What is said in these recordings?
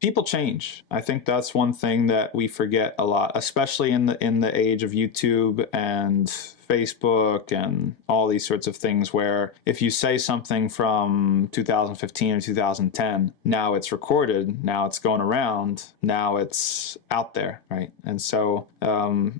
People change. I think that's one thing that we forget a lot, especially in the age of YouTube and Facebook and all these sorts of things, where if you say something from 2015 or 2010, now it's recorded, now it's going around, now it's out there, right? And so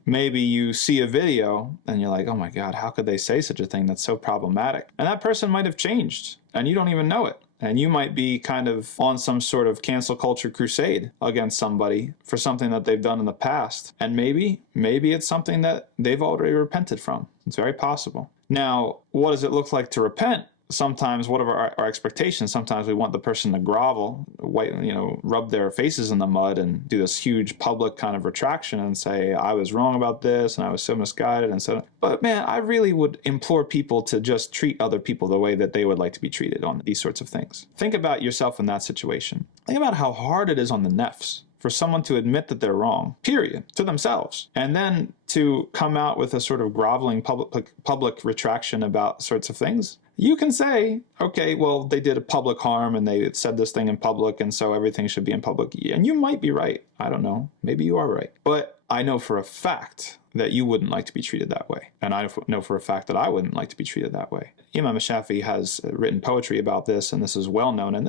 maybe you see a video and you're like, oh my God, how could they say such a thing that's so problematic? And that person might have changed and you don't even know it. And you might be kind of on some sort of cancel culture crusade against somebody for something that they've done in the past. And maybe it's something that they've already repented from. It's very possible. Now, what does it look like to repent? Sometimes, what are our expectations? Sometimes we want the person to grovel, rub their faces in the mud and do this huge public kind of retraction and say, I was wrong about this and I was so misguided and so. But man, I really would implore people to just treat other people the way that they would like to be treated on these sorts of things. Think about yourself in that situation. Think about how hard it is on the nefs for someone to admit that they're wrong, period, to themselves. And then to come out with a sort of groveling public retraction about sorts of things. You can say, okay, well, they did a public harm and they said this thing in public, and so everything should be in public. And you might be right. I don't know. Maybe you are right. But I know for a fact that you wouldn't like to be treated that way. And I know for a fact that I wouldn't like to be treated that way. Imam Shafi has written poetry about this, and this is well known. And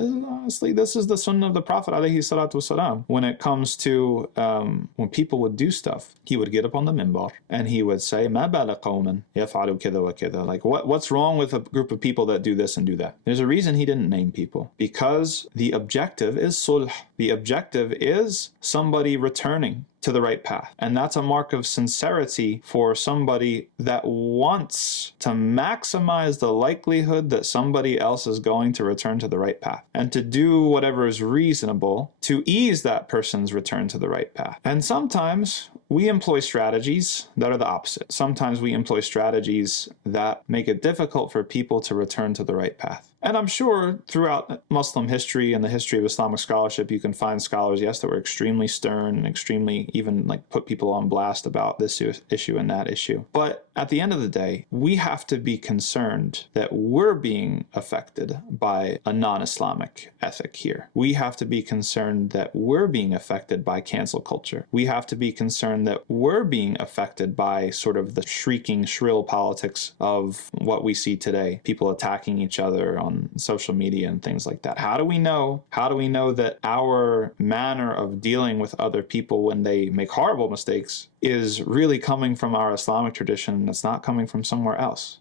this is the sunnah of the Prophet alayhi salatu wasalam. When it comes to when people would do stuff, he would get up on the minbar and he would say, "Ma bala qawman yaf'alu kidha wa kidha." Like, what's wrong with a group of people that do this and do that? There's a reason he didn't name people, because the objective is sulh. The objective is somebody returning to the right path. And that's a mark of sincerity for somebody that wants to maximize the likelihood that somebody else is going to return to the right path, and to do whatever is reasonable to ease that person's return to the right path. And sometimes we employ strategies that are the opposite. Sometimes we employ strategies that make it difficult for people to return to the right path. And I'm sure throughout Muslim history and the history of Islamic scholarship, you can find scholars, yes, that were extremely stern and extremely even like put people on blast about this issue and that issue. But at the end of the day, we have to be concerned that we're being affected by a non-Islamic ethic here. We have to be concerned that we're being affected by cancel culture. We have to be concerned that we're being affected by sort of the shrieking, shrill politics of what we see today, people attacking each other on social media and things like that. How do we know that our manner of dealing with other people when they make horrible mistakes is really coming from our Islamic tradition and it's not coming from somewhere else?